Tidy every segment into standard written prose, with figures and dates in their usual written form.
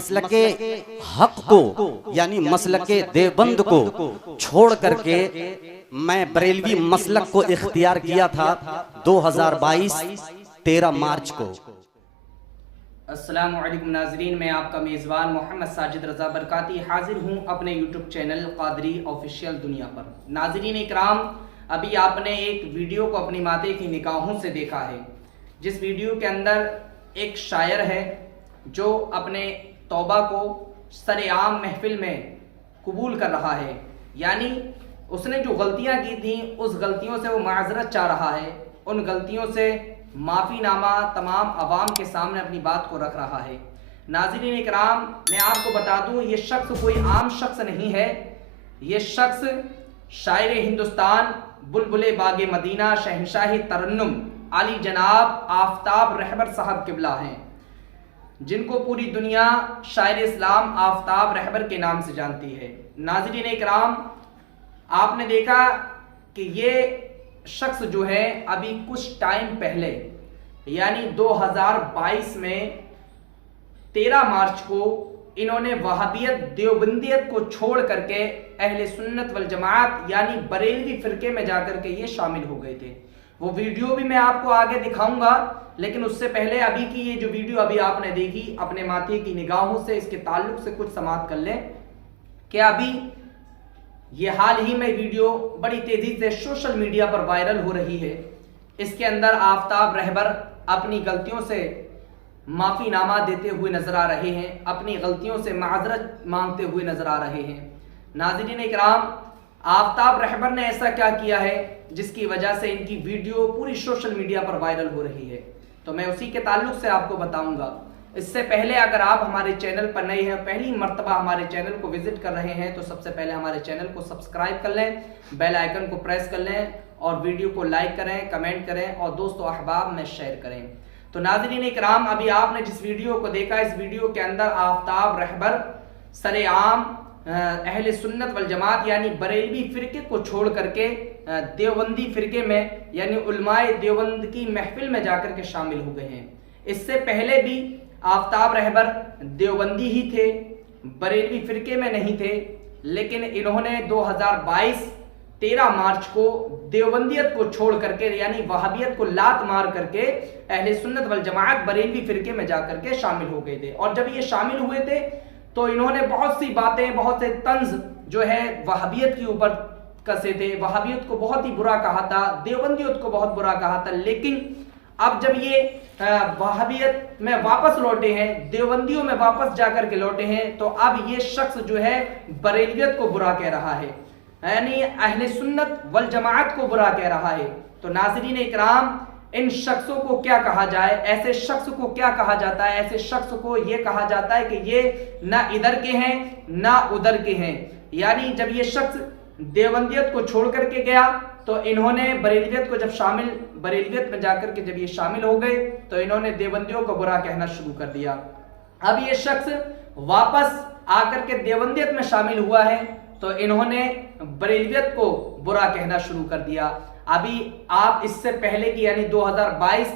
مسلک حق کو یعنی مسلک دیوبند کو چھوڑ کر کے میں بریلوی مسلک کو اختیار کیا تھا 2022 13 مارچ کو۔ السلام علیکم ناظرین، میں آپ کا میزبان محمد ساجد رضا برکاتی حاضر ہوں اپنے یوٹیوب چینل قادری آفیشیل دنیا پر۔ ناظرین اکرام، ابھی آپ نے ایک ویڈیو کو اپنی ماتے کی نگاہوں سے دیکھا ہے، جس ویڈیو کے اندر ایک شاعر ہے جو اپنے توبہ کو سر عام محفل میں قبول کر رہا ہے، یعنی اس نے جو غلطیاں کی تھیں اس غلطیوں سے وہ معذرت چاہ رہا ہے، ان غلطیوں سے معافی نامہ تمام عوام کے سامنے اپنی بات کو رکھ رہا ہے۔ ناظرین اکرام، میں آپ کو بتا دوں یہ شخص کوئی عام شخص نہیں ہے، یہ شخص شاعر ہندوستان، بلبل باغ مدینہ، شہنشاہ ترنم، علی جناب آفتاب رہبر صاحب قبلہ ہیں، جن کو پوری دنیا شاعر اسلام آفتاب رہبر کے نام سے جانتی ہے۔ ناظرین اکرام، آپ نے دیکھا کہ یہ شخص جو ہے ابھی کچھ ٹائم پہلے یعنی 2022 میں 13 مارچ کو انہوں نے وہابیت دیوبندیت کو چھوڑ کر کے اہل سنت والجماعت یعنی بریلوی فرقے میں جا کر کے یہ شامل ہو گئے تھے۔ وہ ویڈیو بھی میں آپ کو آگے دکھاؤں گا، لیکن اس سے پہلے ابھی کی یہ جو ویڈیو ابھی آپ نے دیکھی اپنے ماتھے کی نگاہوں سے اس کے تعلق سے کچھ سماعت کر لیں کہ ابھی یہ حال ہی میں ویڈیو بڑی تیزی سے سوشل میڈیا پر وائرل ہو رہی ہے۔ اس کے اندر آفتاب رہبر اپنی غلطیوں سے معافی نامہ دیتے ہوئے نظر آ رہے ہیں، اپنی غلطیوں سے معذرت مانگتے ہوئے نظر آ رہے ہیں۔ ناظرین اکرام، آفتاب رہبر نے ایسا کیا کیا ہے جس کی وجہ سے ان کی ویڈیو پوری سوشل میڈیا پر وائرل ہو رہی ہے، تو میں اسی کے تعلق سے آپ کو بتاؤں گا۔ اس سے پہلے اگر آپ ہمارے چینل پر نئے ہیں، پہلی مرتبہ ہمارے چینل کو وزٹ کر رہے ہیں، تو سب سے پہلے ہمارے چینل کو سبسکرائب کر لیں، بیل آئیکن کو پریس کر لیں اور ویڈیو کو لائک کریں، کمنٹ کریں اور دوست و احباب میں شیئر کریں۔ تو ناظرین اکرام، ابھی آپ نے جس ویڈیو کو دیکھا، اس ویڈیو کے اندر آفتاب رہبر سر عام اہل سنت والجماعت یعنی بریلوی فرقے کو چھوڑ کر کے دیوبندی فرقے میں یعنی علماء دیوبند کی محفل میں جا کر کے شامل ہو گئے ہیں۔ اس سے پہلے بھی آفتاب رہبر دیوبندی ہی تھے، بریلوی فرقے میں نہیں تھے، لیکن انہوں نے 2022 13 مارچ کو دیوبندیت کو چھوڑ کر کے یعنی وہابیت کو لات مار کر کے اہل سنت والجماعت بریلوی فرقے میں جا کر کے شامل ہو گئے تھے، اور جب یہ شامل ہوئے تھے تو انہوں نے بہت سی باتیں، بہت سے طنز جو ہے وہابیت کے اوپر کسے تھے، وہابیت کو بہت ہی برا کہا تھا، دیوبندیت کو بہت برا کہا تھا، لیکن اب جب یہ وہابیت میں واپس لوٹے ہیں، دیوبندیوں میں واپس جا کر کے لوٹے ہیں، تو اب یہ شخص جو ہے بریلویت کو برا کہہ رہا ہے، یعنی اہل سنت والجماعت کو برا کہہ رہا ہے۔ تو ناظرین اکرام، ان شخصوں کو کیا کہا جائے؟ ایسے شخص کو کیا کہا جاتا ہے؟ ایسے شخص کو یہ کہا جاتا ہے کہ یہ نہ ادھر کے ہیں نہ ادھر کے ہیں، یعنی جب یہ شخص دیوبندیت کو چھوڑ کر کے گیا تو انہوں نے بریلویت میں جا کر کے جب یہ شامل ہو گئے تو انہوں نے دیوبندیوں کو برا کہنا شروع کر دیا۔ اب یہ شخص واپس آ کر کے دیوبندیت میں شامل ہوا ہے تو انہوں نے بریلویت کو برا کہنا شروع کر دیا۔ ابھی آپ اس سے پہلے کی یعنی 2022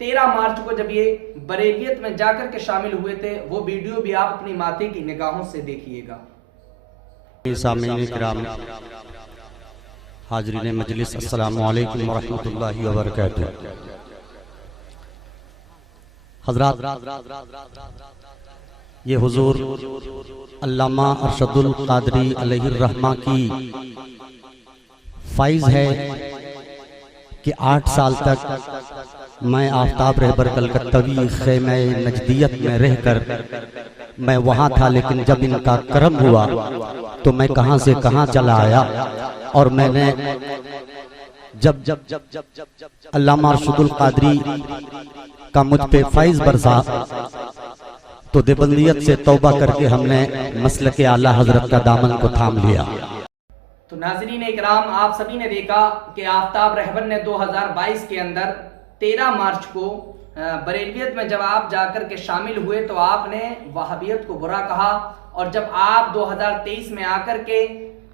13 مارچ کو جب یہ بریلویت میں جا کر کے شامل ہوئے تھے، وہ ویڈیو بھی آپ اپنی ماتھے کی نگاہوں سے دیکھیے گا۔ سامعین کرام، حاضرین مجلس، السلام علیکم ورحمۃ اللہ وبرکاتہ۔ حضرات، یہ حضور علامہ ارشد القادری علیہ الرحمہ کی فیض ہے کہ 8 سال تک میں آفتاب رہبر کلکتوی خیمہ نجدیت میں رہ کر میں وہاں تھا، لیکن جب ان کا کرم ہوا تو میں کہاں سے کہاں چلا آیا، اور میں نے جب علامہ ارشد القادری کا مجھ پہ فیض برسا تو دیوبندیت سے توبہ کر کے ہم نے مسلک اعلیٰ حضرت کا دامن کو تھام لیا۔ تو ناظرین اکرام، آپ سبھی نے دیکھا کہ آفتاب رہبر نے 2022 کے اندر 13 مارچ کو بریلویت میں جب آپ جا کر کے شامل ہوئے تو آپ نے وہابیت کو برا کہا، اور جب آپ 2023 میں آ کر کے